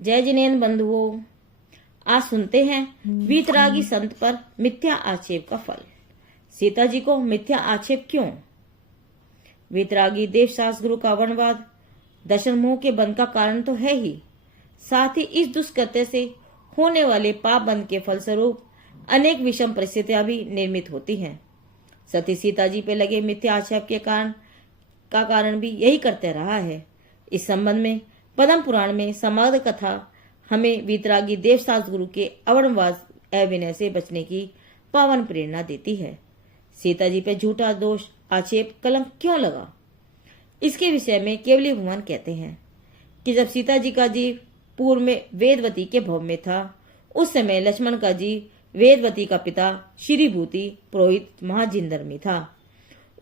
जय जिनेन्द्र बंधुओं, आज सुनते हैं वीतरागी संत पर मिथ्या आक्षेप का फल। सीता जी को मिथ्या आक्षेप क्यों? वीतरागी देवशास्त्र गुरु का वनवाद दशरथ मोह के बंध का कारण तो है ही, साथ ही इस दुष्कृत्य से होने वाले पाप बंध के फलस्वरूप अनेक विषम परिस्थितियां भी निर्मित होती हैं। सती सीता जी पे लगे मिथ्या आक्षेप के कारण भी यही करते रहा है। इस संबंध में पद्म पुराण में समग्र कथा हमें वीतरागी देवशास्त्र गुरु के अवर्णवाद अविनय से बचने की पावन प्रेरणा देती है। सीता जी पे झूठा दोष आक्षेप कलंक क्यों लगा? इसके विषय में केवली भगवान कहते हैं कि जब सीता जी का जीव पूर्व में वेदवती के भव में था, उस समय लक्ष्मण का जीव वेदवती का पिता श्रीभूति पुरोहित महाजिंदर्मी था।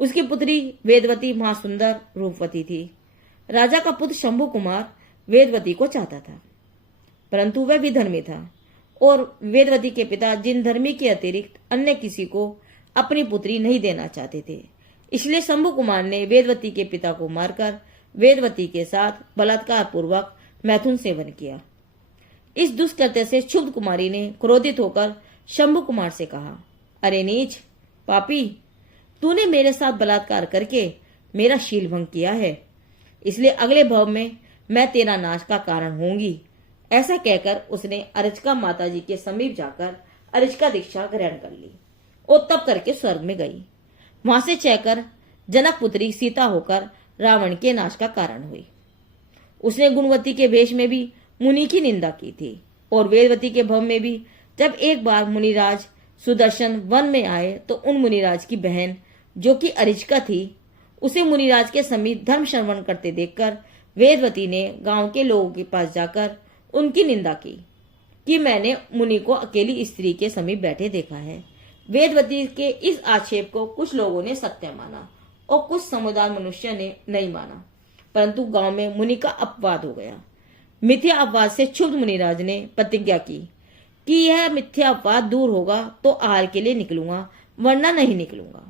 उसकी पुत्री वेदवती महासुंदर रूपवती थी। राजा का पुत्र शंभु कुमार वेदवती को चाहता था, परंतु वह विधर्मी था और वेदवती के पिता जिनधर्मी के अतिरिक्त अन्य किसी को अपनी पुत्री नहीं देना चाहते थे। इसलिए शंभु कुमार ने वेदवती के पिता को मारकर वेदवती के साथ बलात्कार पूर्वक मैथुन सेवन किया। इस दुष्कृत्य से क्षुब्ध कुमारी ने क्रोधित होकर शंभु कुमार से कहा, अरे नीच पापी, तूने मेरे साथ बलात्कार करके मेरा शील भंग किया है, इसलिए अगले भव में मैं तेरा नाश का कारण होंगी। ऐसा कहकर उसने अर्चिका माता जी के समीप जाकर अर्चिका दीक्षा ग्रहण कर ली और तप करके स्वर्ग में गई। वहां से चहकर जनक पुत्री सीता होकर रावण के नाश का कारण हुई। उसने गुणवती के वेश में भी मुनि की निंदा की थी और वेदवती के भव में भी जब एक बार मुनिराज सुदर्शन वन में आए तो उन मुनिराज की बहन जो कि अर्चिका थी, उसे मुनिराज के समीप धर्म श्रवण करते देखकर वेदवती ने गांव के लोगों के पास जाकर उनकी निंदा की कि मैंने मुनि को अकेली स्त्री के समीप बैठे देखा है। वेदवती के इस आक्षेप को कुछ लोगों ने सत्य माना और कुछ समुदाय मनुष्य ने नहीं माना, परंतु गांव में मुनि का अपवाद हो गया। मिथ्या अपवाद से क्षुब्ध मुनिराज ने प्रतिज्ञा की कि यह मिथ्या अपवाद दूर होगा तो आहार के लिए निकलूंगा, वरना नहीं निकलूंगा।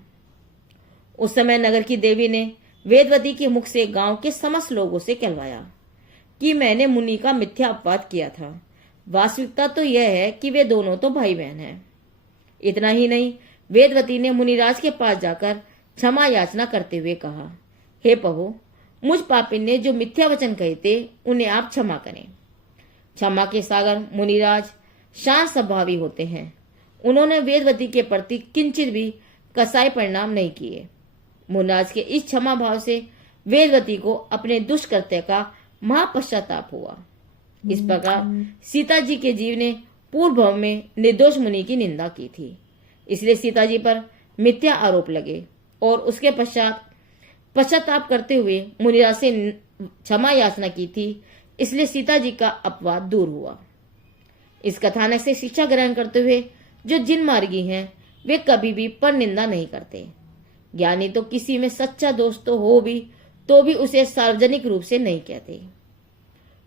उस समय नगर की देवी ने वेदवती के मुख से गांव के समस्त लोगों से कहलवाया कि मैंने मुनि का मिथ्या अपवाद किया था। वास्तविकता तो यह है कि वे दोनों तो भाई बहन हैं। इतना ही नहीं, वेदवती ने मुनिराज के पास जाकर क्षमा याचना करते हुए कहा, हे प्रभु, मुझ पापी ने जो मिथ्या वचन कहे थे उन्हें आप क्षमा करें। क्षमा के सागर मुनिराज शांत स्वभावी होते हैं। उन्होंने वेदवती के प्रति किंचित भी कसाई परिणाम नहीं किए। मुनिराज के इस क्षमा भाव से वेदवती को अपने दुष्कृत्य का महापश्चाताप हुआ। इस प्रकार सीता जी के जीव ने पूर्व भव में निर्दोष मुनि की निंदा की थी, इसलिए सीता जी पर मिथ्या आरोप लगे और उसके पश्चात पश्चाताप करते हुए मुनिराज से क्षमा याचना की थी, इसलिए सीता जी का अपवाद दूर हुआ। इस कथानक से शिक्षा ग्रहण करते हुए जो जिन मार्गी हैं वे कभी भी पर निंदा नहीं करते। ज्ञानी तो किसी में सच्चा दोष तो हो भी तो भी उसे सार्वजनिक रूप से नहीं कहते।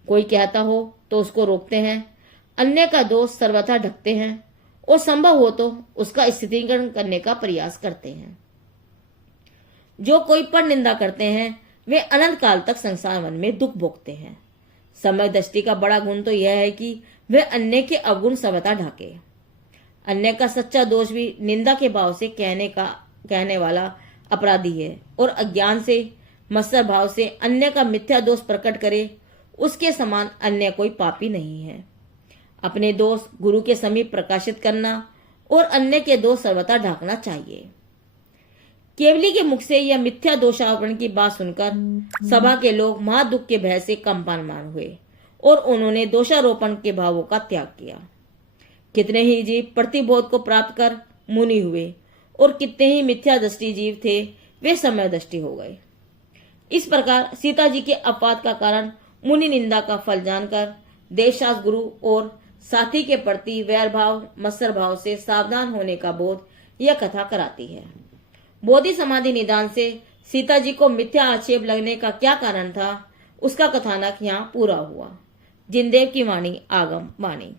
कोई कहता हो तो उसको रोकते हैं, अन्य का दोष सर्वथा ढकते हैं और संभव हो तो उसका स्थिरीकरण करने का प्रयास करते हैं। जो कोई पर निंदा करते हैं वे अनंत काल तक संसार वन में दुख भोगते हैं। समय दृष्टि का बड़ा गुण तो यह है कि वे अन्य के अवगुण सर्वथा ढाके। अन्य का सच्चा दोष भी निंदा के भाव से कहने वाला अपराधी है और अज्ञान से मत्सर भाव से अन्य का मिथ्या दोष प्रकट करे, उसके समान अन्य कोई पापी नहीं है। अपने दोष गुरु के समीप प्रकाशित करना और अन्य के दोष सर्वथा ढाकना चाहिए। केवली के मुख से यह मिथ्या दोषारोपण की बात सुनकर सभा के लोग महादुख के भय से कंपायमान हुए और उन्होंने दोषारोपण के भावों का त्याग किया। कितने ही जीव प्रतिबोध को प्राप्त कर मुनि हुए और कितने ही मिथ्या दृष्टि जीव थे वे समय दृष्टि हो गए। इस प्रकार सीता जी के अपवाद का कारण मुनि निंदा का फल जानकर देवशास्त्र गुरु और साथी के प्रति वैर भाव मत्सर भाव से सावधान होने का बोध यह कथा कराती है। बोधि समाधि निदान से सीता जी को मिथ्या आक्षेप लगने का क्या कारण था, उसका कथानक यहाँ पूरा हुआ। जिनदेव की वाणी आगम वाणी।